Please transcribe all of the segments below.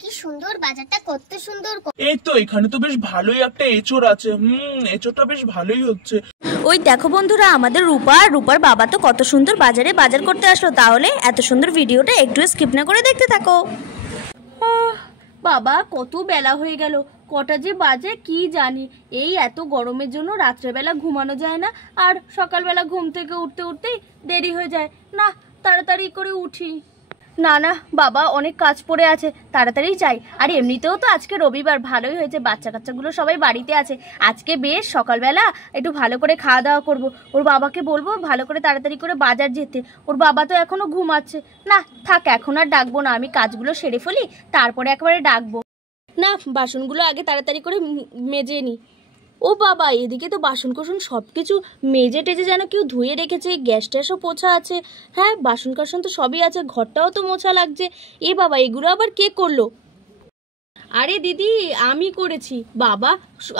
কি সুন্দর বাজারটা, কত সুন্দর। এই তো এখানে তো বেশ ভালোই একটা এঁচোড় আছে। এঁচোড়টা বেশ ভালোই হচ্ছে। ওই দেখো বন্ধুরা, আমাদের রূপার বাবা তো কত সুন্দর বাজারে বাজার করতে আসলো। তাহলে এত সুন্দর ভিডিওটা একটু স্কিপ না করে দেখতে থাকো। বাবা কত বেলা হয়ে গেল, কটা যে বাজে কি জানি। এই এত গরমের জন্য রাত্রেবেলা ঘুমানো যায় না, আর সকালবেলা ঘুম থেকে উঠতে উঠতেই দেরি হয়ে যায়। না, তাড়াতাড়ি করে উঠি। না না বাবা, অনেক কাজ পড়ে আছে, তাড়াতাড়ি যাই। আর এমনিতেও তো আজকে রবিবার, ভালোই হয়েছে বাচ্চা কাচ্চাগুলো সবাই বাড়িতে আছে। আজকে বেশ সকালবেলা একটু ভালো করে খাওয়া দাওয়া করবো। ওর বাবাকে বলবো ভালো করে তাড়াতাড়ি করে বাজার যেতে। ওর বাবা তো এখনো ঘুমাচ্ছে। না থাক, এখন আর ডাকবো না, আমি কাজগুলো সেরে ফেলি, তারপরে একবারে ডাকবো। না, বাসনগুলো আগে তাড়াতাড়ি করে মেজে নিই। ও বাবা, এদিকে তো বাসন কোসন সব কিছু মেজে টেজে যেন কেউ ধুয়ে রেখেছে। গ্যাস ট্যাসও পোছা আছে। হ্যাঁ, বাসন কাসন তো সবই আছে, ঘরটাও তো মোছা লাগছে। এ বাবা, এগুলো আবার কে করলো? আরে দিদি, আমি করেছি। বাবা,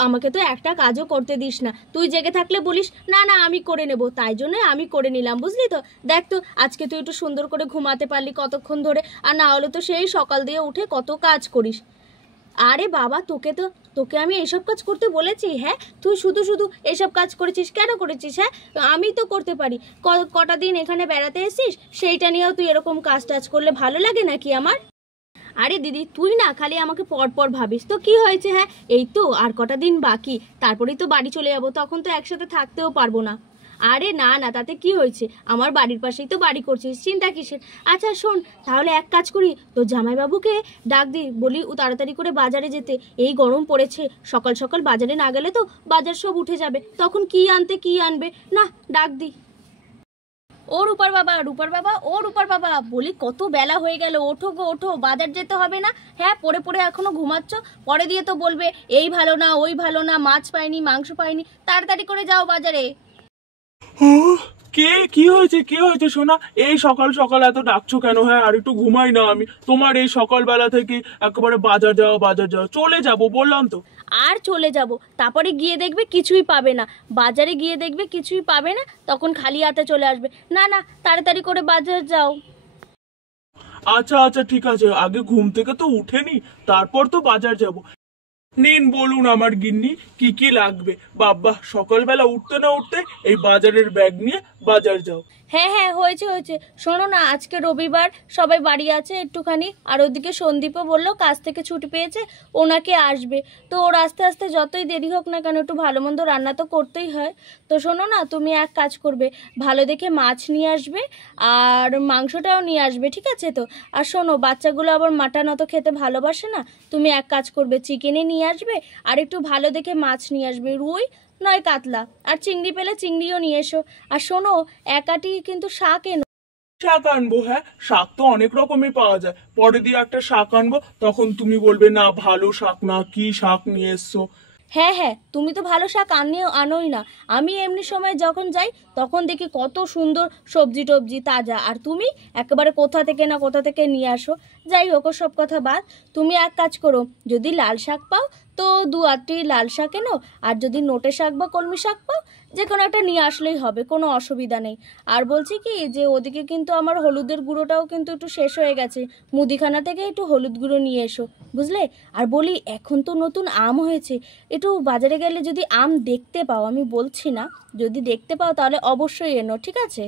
আমাকে তো একটা কাজও করতে দিস না, তুই জেগে থাকলে বলিস না না আমি করে নেব, তাই জন্য আমি করে নিলাম, বুঝলি তো। দেখ তো আজকে তুই একটু সুন্দর করে ঘুমাতে পারলি কতক্ষণ ধরে, আর না হলে তো সেই সকাল দিয়ে উঠে কত কাজ করিস। আরে বাবা, তোকে আমি এইসব কাজ করতে বলেছি? হ্যাঁ, তুই শুধু শুধু এইসব কাজ করেছিস, কেন করেছিস? হ্যাঁ, আমি তো করতে পারি। কটা দিন এখানে বেড়াতে এসিস, সেইটা নিয়েও তুই এরকম কাজ টাজ করলে ভালো লাগে নাকি আমার? আরে দিদি, তুই না খালি আমাকে পর ভাবিস তো কি হয়েছে। হ্যাঁ, এই তো আর কটা দিন বাকি, তারপরেই তো বাড়ি চলে যাবো, তখন তো একসাথে থাকতেও পারবো না। আরে না না, তাতে কি হয়েছে, আমার বাড়ির পাশেই তো বাড়ি করছিস, চিন্তা কিসের। আচ্ছা শোন, তাহলে এক কাজ করি, তোর জামাইবাবুকে ডাক দি, বলি ও তাড়াতাড়ি করে বাজারে যেতে। এই গরম পড়েছে, সকাল সকাল বাজারে না গেলে তো বাজার সব উঠে যাবে, তখন কি আনবে। না, ডাক দি। ও রূপার বাবা, বলি কত বেলা হয়ে গেল, ওঠো গো ওঠো, বাজার যেতে হবে না? হ্যাঁ, পড়ে এখনো ঘুমাচ্ছ, পরে দিয়ে তো বলবে এই ভালো না ওই ভালো না, মাছ পাইনি মাংস পাইনি, তাড়াতাড়ি করে যাও বাজারে। কি হয়েছে সোনা? এই সকাল সকাল এত ডাকছো কেন? হ্যাঁ, আর একটু ঘুমাই না আমি? তোমার এই সকালবেলা থেকে একেবারে বাজার যাও, চলে যাবো বললাম তো। আর চলে যাব, তারপরে গিয়ে দেখবে কিছুই পাবে না, বাজারে গিয়ে দেখবে কিছুই পাবে না, তখন খালি হাতে চলে আসবে। না না, তাড়াতাড়ি করে বাজার যাও। আচ্ছা ঠিক আছে, আগে ঘুম থেকে তো উঠেনি, তারপর তো বাজার যাব। নিন বলুন আমার গিন্নি, কি লাগবে? বাবা, সকালবেলা উঠতে না উঠতে এই বাজারের ব্যাগ নিয়ে বাজার যাও। হ্যাঁ হয়েছে। শোনো না, আজকে রবিবার, সবাই বাড়ি আছে একটুখানি, আর ওদিকে সন্দীপও বললো কাজ থেকে ছুটি পেয়েছে, ওনাকে আসবে। তো ওর আস্তে আস্তে যতই দেরি হোক না কেন, একটু ভালো মন্দ রান্না তো করতেই হয়। তো শোনো না, তুমি এক কাজ করবে, ভালো দেখে মাছ নিয়ে আসবে, আর মাংসটাও নিয়ে আসবে, ঠিক আছে তো? আর শোনো, বাচ্চাগুলো আবার মাটন অত খেতে ভালোবাসে না, তুমি এক কাজ করবে, চিকেনে নিয়ে আসবে, আর একটু ভালো দেখে মাছ নিয়ে আসবে, রুই নয় কাতলা, আর চিংড়ি পেলে চিংড়িও নিয়ে এসো। আর শোনো, একাটি কিন্তু শাক এনো। শাক আনবো? হ্যাঁ, শাক তো অনেক রকমের পাওয়া যায়, পরে দিয়ে একটা শাক আনবো, তখন তুমি বলবে না ভালো শাক না, কি শাক নিয়ে এসছো। হ্যাঁ, তুমি তো ভালো শাক আনোই না। আমি এমনি সময় যখন যাই তখন দেখি কত সুন্দর সবজি টবজি তাজা, আর তুমি একেবারে কোথা থেকে নিয়ে আসো। যাই হোক, সব কথা বাদ, তুমি এক কাজ করো, যদি লাল শাক পাও তো 2-8টি লাল শাক এনো, আর যদি নোটে শাক বা কলমি শাক পাও, যে কোনো একটা নিয়ে আসলেই হবে, কোনো অসুবিধা নেই। আর বলছি কি, যে ওদিকে কিন্তু আমার হলুদের গুঁড়োটাও কিন্তু একটু শেষ হয়ে গেছে, মুদিখানা থেকে একটু হলুদ গুঁড়ো নিয়ে এসো, বুঝলে? আর বলি, এখন তো নতুন আম হয়েছে, একটু বাজারে গেলে যদি আম দেখতে পাও, আমি বলছি না, যদি দেখতে পাও তাহলে অবশ্যই এনো, ঠিক আছে?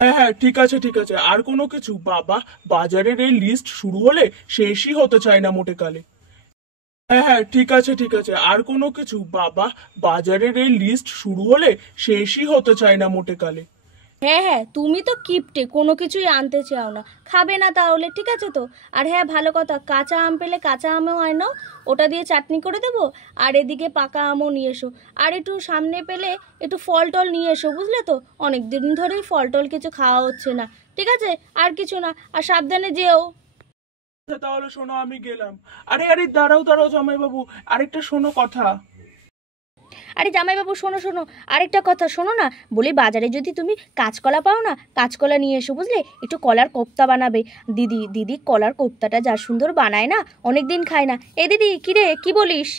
হ্যাঁ ঠিক আছে। আর কোনো কিছু? বাবা, বাজারের এই লিস্ট শুরু হলে শেষই হতে চায় না মোটে কালে। হ্যাঁ ঠিক আছে। আর কোনো কিছু? বাবা, বাজারের এই লিস্ট শুরু হলে শেষই হতে চায় না মোটে কালে। হ্যাঁ, তুমি তো কিপটে, কোনো কিছুই আনতে চাও না, খাবে না তাহলে, ঠিক আছে তো? আর হ্যাঁ, ভালো কথা, কাঁচা আম পেলে কাঁচা আমও আনো, ওটা দিয়ে চাটনি করে দেবো। আর এদিকে পাকা আমও নিয়ে এসো, আর একটু সামনে পেলে একটু ফল টল নিয়ে এসো, বুঝলে তো? অনেক দিন ধরেই ফল টল কিছু খাওয়া হচ্ছে না, ঠিক আছে? আর কিছু না, আর সাবধানে যেও। তাহলে শোনো, আমি গেলাম। আরে দাঁড়াও জামাইবাবু, আরেকটা শোনো কথা। আরে জামাইবাবু, শোনো, আরেকটা কথা শোনো না, বলি বাজারে যদি তুমি কাঁচকলা পাও না, কাঁচকলা নিয়ে এসো, বুঝলে? একটু কলার কোপ্তা বানাবে। দিদি কলার কোপ্তাটা যা সুন্দর বানায় না, অনেক দিন খায় না। এই দিদি, কিরে, কি বলিস?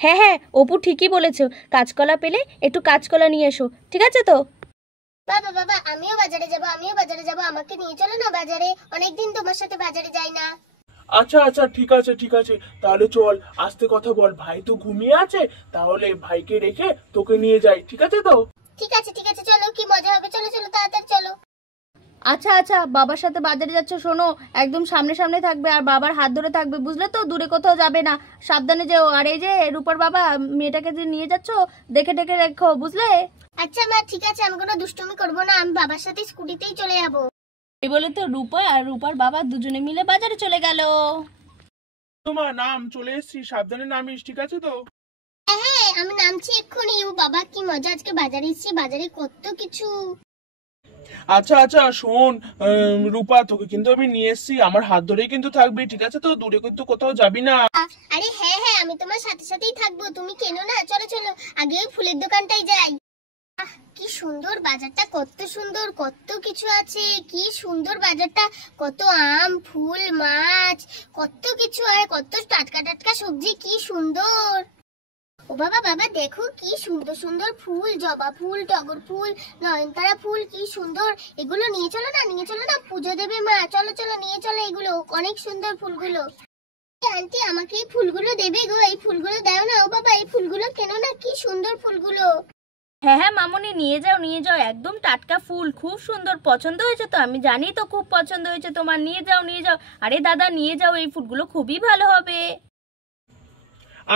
হ্যাঁ, অপু ঠিকই বলেছো, কাঁচকলা পেলে একটু কাঁচকলা নিয়ে এসো, ঠিক আছে তো? বাবা বাবা আমিও বাজারে যাব আমাকে নিয়ে চলো না বাজারে, অনেকদিন তোমার সাথে বাজারে যাই না। আচ্ছা আচ্ছা ঠিক আছে ঠিক আছে, তাহলে চল, আস্তে কথা বল, ভাই তো ঘুমিয়ে আছে, তাহলে ভাইকে রেখে তোকে নিয়ে যাই, ঠিক আছে তো? ঠিক আছে চলো, কি মজা হবে, চলো চলো তাড়াতাড়ি চলো। আচ্ছা আচ্ছা, বাবার সাথে বাজারে যাচ্ছ, শোনো একদম সামনে সামনে থাকবে আর বাবার হাত ধরে থাকবে, বুঝলে তো? দূরে কোথাও যাবে না, সাবধানে যেও। আর এই যে রূপার বাবা, মেয়েটাকে যে নিয়ে যাচ্ছ দেখে টেকে রেখো, বুঝলে? আচ্ছা মা ঠিক আছে, আমি কোনো দুষ্টুমি করবো না, আমি বাবার সাথে স্কুটিতেই চলে যাবো। এই বলে তো রূপা আর রূপার বাবা দুজনে মিলে বাজারে চলে গেল। তোমার নাম, চলে এসেছি, সাবধানে নামিস, ঠিক আছে তো? হ্যাঁ আমি নামছি এক্ষুনি। ও বাবা কি মজা, আজকে বাজারে এসেছি, বাজারে কত কিছু। আচ্ছা আচ্ছা শোন, রূপা তোকে কিন্তু আমি নিয়ে এসেছি, আমার হাত ধরেই কিন্তু থাকবি, ঠিক আছে তো? দূরে কিন্তু কোথাও যাবি না। আরে হ্যাঁ হ্যাঁ আমি তোমার সাথে সাথেই থাকবো, তুমি কেনো না, চলো চলো আগে ওই ফুলের দোকানটাই যাই। কি সুন্দর বাজারটা, কত সুন্দর, কত কিছু আছে, কি সুন্দর বাজারটা, কত আম, ফুল, মাছ, কত কিছু হয়, কত টাটকা টাটকা সবজি, কি সুন্দর। ও বাবা বাবা দেখো কি সুন্দর সুন্দর ফুল, জবা ফুল, টগর ফুল, নয়নতারা ফুল, কি সুন্দর। এগুলো নিয়ে চলো না পুজো দেবে মা, চলো চলো নিয়ে চলো, এগুলো অনেক সুন্দর ফুলগুলো। আন্টি আমাকে এই ফুলগুলো দেবে গো, এই ফুলগুলো দাও না। ও বাবা এই ফুলগুলো কেন না, কি সুন্দর ফুলগুলো। হ্যাঁ হ্যাঁ মামনি, নিয়ে যাও, একদম টাটকা ফুল, খুব সুন্দর। পছন্দ হয়েছে তো? আমি জানি তো খুব পছন্দ হয়েছে তোমার, নিয়ে যাও। আরে দাদা নিয়ে যাও, এই ফুলগুলো খুবই ভালো হবে।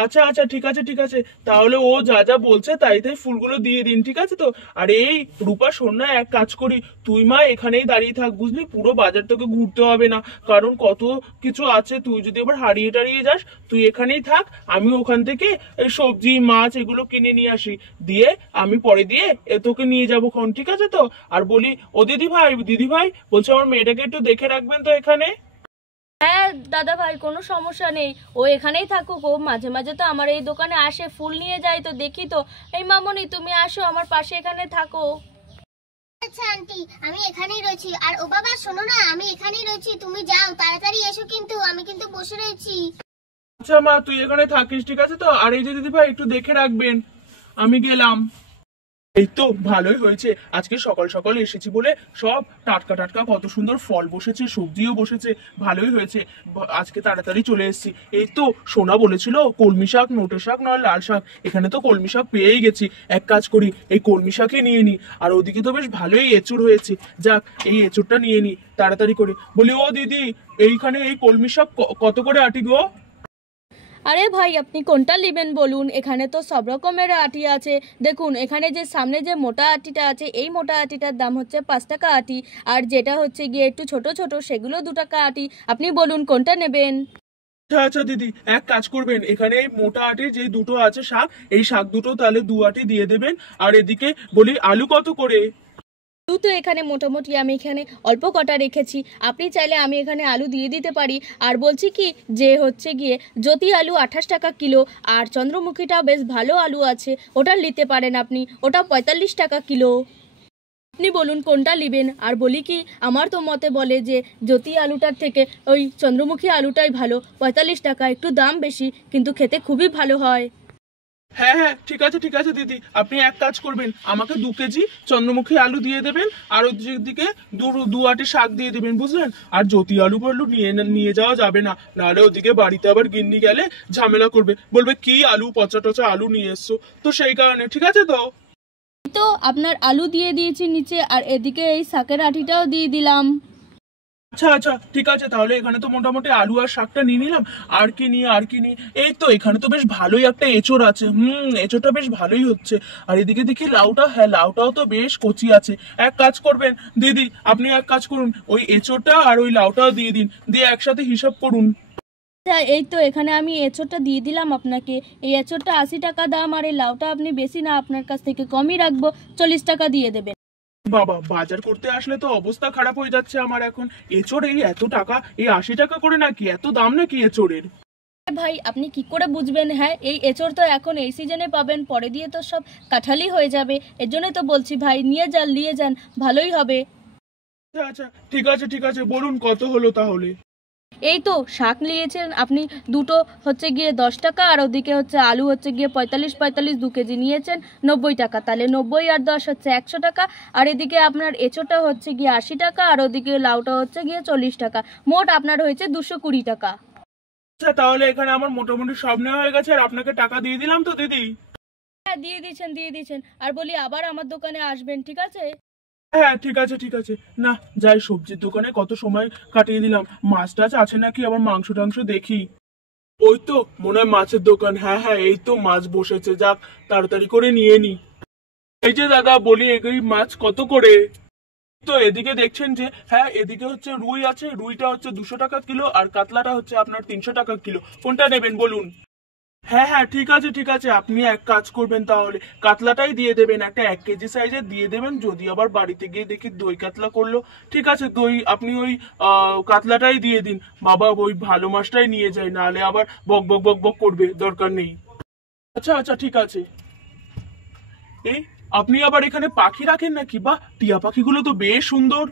আচ্ছা আচ্ছা ঠিক আছে ঠিক আছে, তাহলে ও যা যা বলছে তাই তাই ফুলগুলো দিয়ে দিন, ঠিক আছে তো? আর এই রূপা শোন না, এক কাজ করি, তুই মা এখানেই দাঁড়িয়ে থাক, বুঝলি? পুরো বাজার তোকে ঘুরতে হবে না, কারণ কত কিছু আছে, তুই যদি আবার হারিয়ে টারিয়ে যাস, তুই এখানেই থাক, আমি ওখান থেকে এই সবজি মাছ এগুলো কিনে নিয়ে আসি, দিয়ে আমি পরে দিয়ে তোকে নিয়ে যাবো খন, ঠিক আছে তো? আর বলি, ও দিদি ভাই বলছে আমার মেয়েটাকে একটু দেখে রাখবেন তো এখানে। হ্যাঁ দাদা ভাই, কোনো সমস্যা নেই, ও এখানেই থাকুক। ও মাঝে মাঝে তো আমার এই দোকানে আসে, ফুল নিয়ে যায়, তো দেখি তো। এই মামনি তুমি আসো আমার পাশে, এখানে থাকো। আচ্ছা আন্টি আমি এখানেই রয়েছি। আর ও বাবা শোনো না, আমি এখানেই রয়েছি, তুমি যাও তাড়াতাড়ি এসো, কিন্তু আমি কিন্তু বসে রয়েছি। আচ্ছা মা তুই এখানে থাকিস, ঠিক আছে তো? আর এই যে দিদি ভাই একটু দেখে রাখবেন, আমি গেলাম। এই তো ভালোই হয়েছে, আজকে সকাল সকাল এসেছি বলে সব টাটকা টাটকা কত সুন্দর ফল বসেছে, সবজিও বসেছে, ভালোই হয়েছে। আজকে তাড়াতাড়ি চলে এসেছি। এই তো সোনা বলেছিল কলমি শাক, নোটে শাক নয় লাল শাক, এখানে তো কলমি শাক পেয়েই গেছি। এক কাজ করি, এই কলমি শাকই নিয়ে নি। আর ওদিকে তো বেশ ভালোই এঁচুড় হয়েছে, যাক এই এঁচুড়টা নিয়ে নি তাড়াতাড়ি করে। বলি ও দিদি, এইখানে এই কলমি শাক কত করে আটি গো? আরে ভাই আপনি কোনটা নেবেন বলুন, এখানে তো সব রকমের আটি আছে। দেখুন এখানে যে সামনে যে মোটা আটিটা আছে, এই মোটা আটিটার দাম হচ্ছে 5 টাকা আটি, আর যেটা হচ্ছে গিয়ে একটু ছোট ছোট সেগুলো 2 টাকা আটি। আপনি বলুন কোনটা নেবেন। আচ্ছা আচ্ছা দিদি, এক কাজ করবেন, এখানে এই মোটা আটির যে দুটো আছে শাক, এই শাক দুটো তাহলে 2 আটি দিয়ে দেবেন। আর এদিকে বলি আলু কত করে? আলু তো এখানে মোটামুটি আমি এখানে অল্প কটা রেখেছি, আপনি চাইলে আমি এখানে আলু দিয়ে দিতে পারি। আর বলছি কি যে হচ্ছে গিয়ে জ্যোতি আলু 28 টাকা কিলো, আর চন্দ্রমুখীটাও বেশ ভালো আলু আছে, ওটা নিতে পারেন আপনি, ওটা 45 টাকা কিলো। আপনি বলুন কোনটা নেবেন। আর বলি কি, আমার তো মতে বলে যে জ্যোতি আলুটার থেকে ওই চন্দ্রমুখী আলুটাই ভালো, 45 টাকা, একটু দাম বেশি কিন্তু খেতে খুবই ভালো হয়। হ্যাঁ হ্যাঁ ঠিক আছে দিদি, আপনি এক কাজ করবেন, আমাকে 2 কেজি চন্দ্রমুখী আলু দিয়ে দেবেন, আর ওদিকে দু আটি শাক দিয়ে দেবেন, বুঝলেন? আর জ্যোতি আলু বললু নিয়ে যাওয়া যাবে না, নাহলে ওদিকে বাড়িতে আবার গিন্নি গেলে ঝামেলা করবে, বলবে কি আলু পচা টচা আলু নিয়ে এসছো, তো সেই কারণে, ঠিক আছে তো? তো আপনার আলু দিয়ে দিয়েছি নিচে, আর এদিকে এই শাকের আটিটাও দিয়ে দিলাম। আচ্ছা আচ্ছা ঠিক আছে, তাহলে এখানে তো মোটামুটি আলু আর শাকটা নিয়ে নিলাম। আর কি নিয়ে এই তো এখানে তো বেশ ভালোই একটা এঁচোড় আছে, এঁচোড়টা বেশ ভালোই হচ্ছে। আর এদিকে দেখি লাউটা, হ্যাঁ লাউটাও তো বেশ কচি আছে। এক কাজ করবেন দিদি, আপনি এক কাজ করুন, ওই এঁচোড়টা আর ওই লাউটাও দিয়ে দিন, দিয়ে একসাথে হিসাব করুন। আচ্ছা এই তো এখানে আমি এঁচোড়টা দিয়ে দিলাম আপনাকে। এই এঁচোড়টা 80 টাকা দাম, আর এই লাউটা আপনি বেশি না, আপনার কাছ থেকে কমই রাখবো, 40 টাকা দিয়ে দেবেন। বাবা বাজার করতে আসলে তো অবস্থা খারাপ হয়ে যাচ্ছে আমার এখন। এঁচোড় এই এত টাকা, এই 80 টাকা করে নাকি? এত দাম নাকি এঁচোড়ের? ভাই আপনি কি করে বুঝবেন? হ্যাঁ এই এঁচোড় তো এখন এই সিজনে পাবেন, পরে দিয়ে তো সব কাঁঠালি হয়ে যাবে, এর জন্যই তো বলছি ভাই নিয়ে যান ভালোই হবে। আচ্ছা আচ্ছা ঠিক আছে বলুন কত হলো তাহলে? এই তো শাক নিয়েছেন আপনি, দুটো হচ্ছে গিয়ে 10 টাকা, আর ওদিকে হচ্ছে আলু হচ্ছে গিয়ে 45 2 কেজি নিয়েছেন 90 টাকা, তাহলে 90 আর 10 হচ্ছে 100 টাকা। আর এদিকে আপনার এঁচোটা হচ্ছে গিয়ে 80 টাকা, আর ওদিকে লাউটা হচ্ছে গিয়ে 40 টাকা, মোট আপনার হয়েছে 220 টাকা। আচ্ছা তাহলে এখানে আমার মোটামুটি সব নেওয়া হয়ে গেছে, আর আপনাকে টাকা দিয়ে দিলাম তো দিদি? হ্যাঁ দিয়ে দিয়েছেন। আর বলি আবার আমার দোকানে আসবেন, ঠিক আছে? হ্যাঁ ঠিক আছে ঠিক আছে। না যাই, সবজির দোকানে কত সময় কাটিয়ে দিলাম, মাছ টাছ আছে নাকি, আবার মাংস টাংস দেখি। ওই তো মনে হয় মাছের দোকান, হ্যাঁ হ্যাঁ এই তো মাছ বসেছে, যাক তাড়াতাড়ি করে নিয়ে নি। এই যে দাদা বলি, এই মাছ কত করে? তো এদিকে দেখছেন যে, হ্যাঁ এদিকে হচ্ছে রুই আছে, রুইটা হচ্ছে 200 টাকা কিলো, আর কাতলাটা হচ্ছে আপনার 300 টাকা কিলো। কোনটা নেবেন বলুন? হ্যাঁ হ্যাঁ ঠিক আছে ঠিক আছে, আপনি এক কাজ করবেন তাহলে, কাতলাটাই দিয়ে দেবেন, একটা 1 কেজি সাইজের দিয়ে দেবেন। যদি আবার বাড়িতে গিয়ে দেখি দই কাতলা করলো, ঠিক আছে দই আপনি ওই কাতলাটাই দিয়ে দিন। বাবা ওই ভালো মাছটাই নিয়ে যায়, নাহলে আবার বক বক বক বক করবে, দরকার নেই। আচ্ছা আচ্ছা ঠিক আছে। এই আপনি আবার এখানে পাখি রাখেন নাকি? বা টিয়া পাখিগুলো তো বেশ সুন্দর।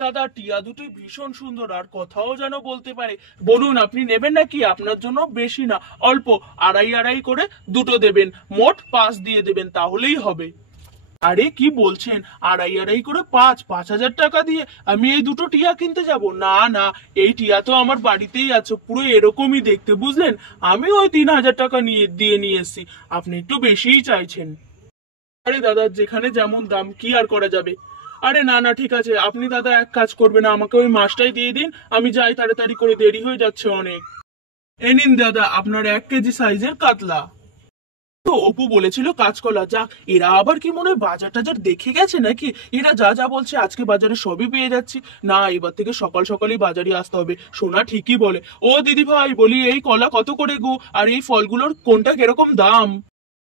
দাদা টিয়া দুটোই ভীষণ সুন্দর, আর কথাও যেন বলতে পারে। বলুন আপনি নেবেন নাকি? আপনার জন্য বেশি না, অল্প আড়াই আড়াই করে দুটো দেবেন, মোট 5 দিয়ে দেবেন, তাহলেই হবে। আরে কি বলছেন, আড়াই আড়াই করে 5,000 টাকা দিয়ে আমি এই দুটো টিয়া কিনতে যাব? না না, এই টিয়া তো আমার বাড়িতেই আছে, পুরো এরকমই দেখতে, বুঝলেন? আমি ওই 3,000 টাকা নিয়ে এসেছি, আপনি একটু বেশিই চাইছেন। আরে দাদা যেখানে যেমন দাম, কি আর করা যাবে। আরে না না ঠিক আছে, আপনি দাদা এক কাজ করবেন, আমাকে ওই মাছটাই দিয়ে দিন, আমি যাই তাড়াতাড়ি করে, দেরি হয়ে যাচ্ছে অনেক। এ নিন দাদা আপনার 1 কেজি সাইজের কাতলা। তো অপু বলেছিল কাঁচকলা, যাক এরা আবার কি মনে হয় বাজার টাজার দেখে গেছে নাকি, এরা যা যা বলছে আজকে বাজারে সবই পেয়ে যাচ্ছি। না এবার থেকে সকাল সকালই বাজারে আসতে হবে। সোনা ঠিকই বলে। ও দিদি ভাই বলি, এই কলা কত করে গো, আর এই ফলগুলোর কোনটা কিরকম দাম?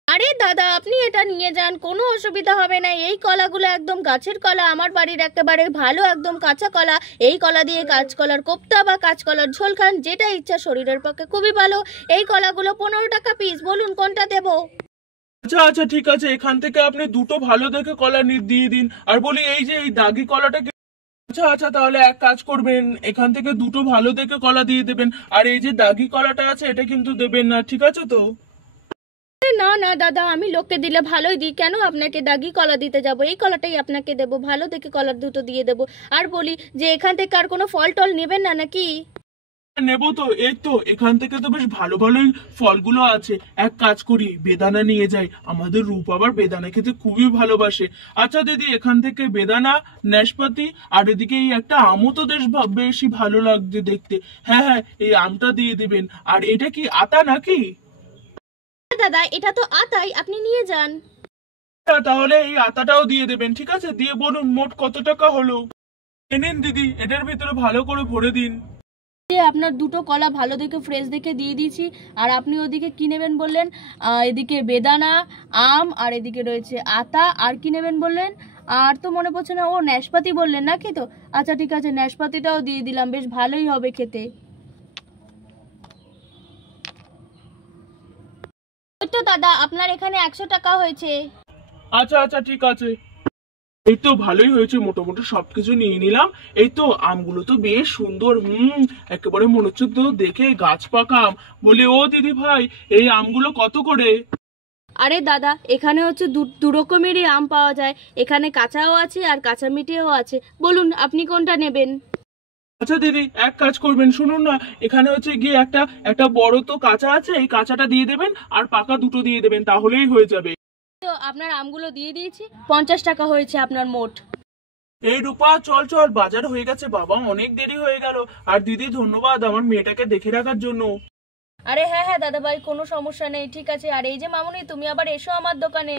আরে দাদা আপনি এটা নিয়ে যান, কোনো অসুবিধা হবে না। এই কলাগুলো একদম গাছের কলা, আমার বাড়ির একেবারে ভালো একদম কাঁচা কলা। এই কলা দিয়ে কাঁচকলার কোপ্তা বা কাঁচকলার ঝোল খান, যেটা ইচ্ছা, শরীরের পক্ষে খুবই ভালো। এই কলাগুলো 15 টাকা পিস, বলুন কোনটা দেবো? আচ্ছা আচ্ছা ঠিক আছে, এখান থেকে আপনি দুটো ভালো দেখে কলা দিয়ে দিন। আর বলি এই যে এই দাগি কলাটা আচ্ছা আচ্ছা তাহলে এক কাজ করবেন, এখান থেকে দুটো ভালো দেখে কলা দিয়ে দেবেন, আর এই যে দাগি কলাটা আছে এটা কিন্তু দেবেন না, ঠিক আছে তো? না না দাদা, আমি লোককে দিলে ভালোই দিই, কেন আপনাকে দাগি কলা দিতে যাব? এই কলাটাই আপনাকে দেবো, ভালো দেখে কলার দুটো দিয়ে দেবো। আর বলি যে এখান থেকে আর কোনো ফল টল নেবেন না নাকি? নেবো তো, এই তো এখান থেকে তো বেশ ভালো ভালোই ফলগুলো আছে। এক কাজ করি বেদানা নিয়ে যাই, আমাদের রূপ আবার বেদানা খেতে খুবই ভালোবাসে। আচ্ছা দিদি এখান থেকে বেদানা, নাশপাতি, আর এদিকে এই একটা আমও তো বেশি ভালো লাগছে দেখতে। হ্যাঁ হ্যাঁ এই আমটা দিয়ে দিবেন। আর এটা কি আতা নাকি? দাদা এটা তো আতাই, আপনি নিয়ে যান। তাহলে এই আতাটাও দিয়ে দেবেন, ঠিক আছে? দিয়ে বলুন মোট কত টাকা হলো। এ নিন দিদি, এটার ভিতরে ভালো করে ভরে দিন। যে আপনার দুটো কলা ভালো দেখে ফ্রেশ দেখে দিয়ে দিয়েছি। আর আপনি ওদিকে কি নেবেন বললেন? এদিকে বেদানা, আম, আর এদিকে রয়েছে আতা। আর কি নেবেন বললেন? আর তো মনে পড়ছে না। ও নাশপাতি বললেন নাকি? তো আচ্ছা ঠিক আছে, নাশপাতিটাও দিয়ে দিলাম, বেশ ভালোই হবে খেতে। ওই তো দাদা আপনার এখানে 100 টাকা হয়েছে। আচ্ছা আচ্ছা ঠিক আছে। এই তো ভালোই হয়েছে, মোটামুটি সবকিছু নিয়ে নিলাম। এই তো আমগুলো তো বেশ সুন্দর, একেবারে মনে হচ্ছে তো দেখে গাছ পাকা আম। বলি ও দিদি ভাই, এই আমগুলো কত করে? আরে দাদা এখানে হচ্ছে দু রকমেরই আম পাওয়া যায়, এখানে কাঁচাও আছে আর কাঁচা মিঠিও আছে। বলুন আপনি কোনটা নেবেন? আচ্ছা দিদি এক কাজ করবেন, শুনুন না, এখানে হচ্ছে গিয়ে একটা একটা বড় তো কাঁচা আছে, এই কাঁচাটা দিয়ে দেবেন, আর পাকা দুটো দিয়ে দেবেন, তাহলেই হয়ে যাবে। তো আপনার আমগুলো দিয়ে দিয়েছি, 50 টাকা হয়েছে আপনার মোট। এই রূপা চল চল, বাজার হয়ে গেছে বাবা, অনেক দেরি হয়ে গেল। আর দিদি ধন্যবাদ আমার মেয়েটাকে দেখে রাখার জন্য। আরে হ্যাঁ হ্যাঁ দাদা ভাই, কোনো সমস্যা নেই, ঠিক আছে। আর এই যে মামুনি, তুমি আবার এসো আমার দোকানে।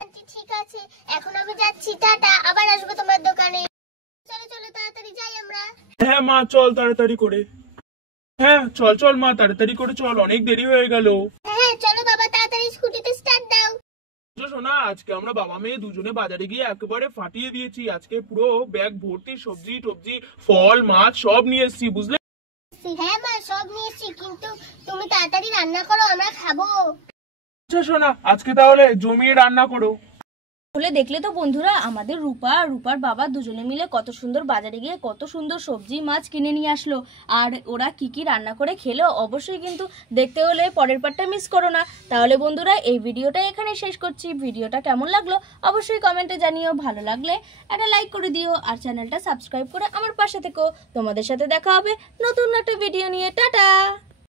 আন্টি ঠিক আছে, এখন আমি যাচ্ছি, টাটা, আবার আসবো তোমার দোকানে। চলো চলো তাড়াতাড়ি যাই আমরা। হ্যাঁ মা চল তাড়াতাড়ি করে। হ্যাঁ চল চল মা, তাড়াতাড়ি করে চল, অনেক দেরি হয়ে গেল। হ্যাঁ চলো বাবা, তাড়াতাড়ি স্কুটিতে স্টার্ট দাও। শোনা, আজকে আমরা বাবা মেয়ে দুজনে বাজারে গিয়ে একেবারে ফাটিয়ে দিয়েছি। আজকে পুরো ব্যাগ ভর্তি সবজি টবজি, ফল মাছ সব নিয়ে এসেছি, বুঝলে? হ্যাঁ মা সব নিয়েছি, কিন্তু তুমি তাড়াতাড়ি রান্না করো, আমরা খাবো। আচ্ছা শোনা, আজকে তাহলে জমিয়ে রান্না করো। বলে দেখলে তো বন্ধুরা, আমাদের রূপা আর রূপার বাবা দুজনে মিলে কত সুন্দর বাজারে গিয়ে কত সুন্দর সবজি মাছ কিনে নিয়ে আসলো। আর ওরা কি কি রান্না করে খেলো অবশ্যই কিন্তু দেখতে হলে পরের পার্টটা মিস করো না। তাহলে বন্ধুরা এই ভিডিওটা এখানে শেষ করছি। ভিডিওটা কেমন লাগলো অবশ্যই কমেন্টে জানিও, ভালো লাগলে একটা লাইক করে দিও আর চ্যানেলটা সাবস্ক্রাইব করে আমার পাশে থেকো। তোমাদের সাথে দেখা হবে নতুন একটা ভিডিও নিয়ে। টাটা।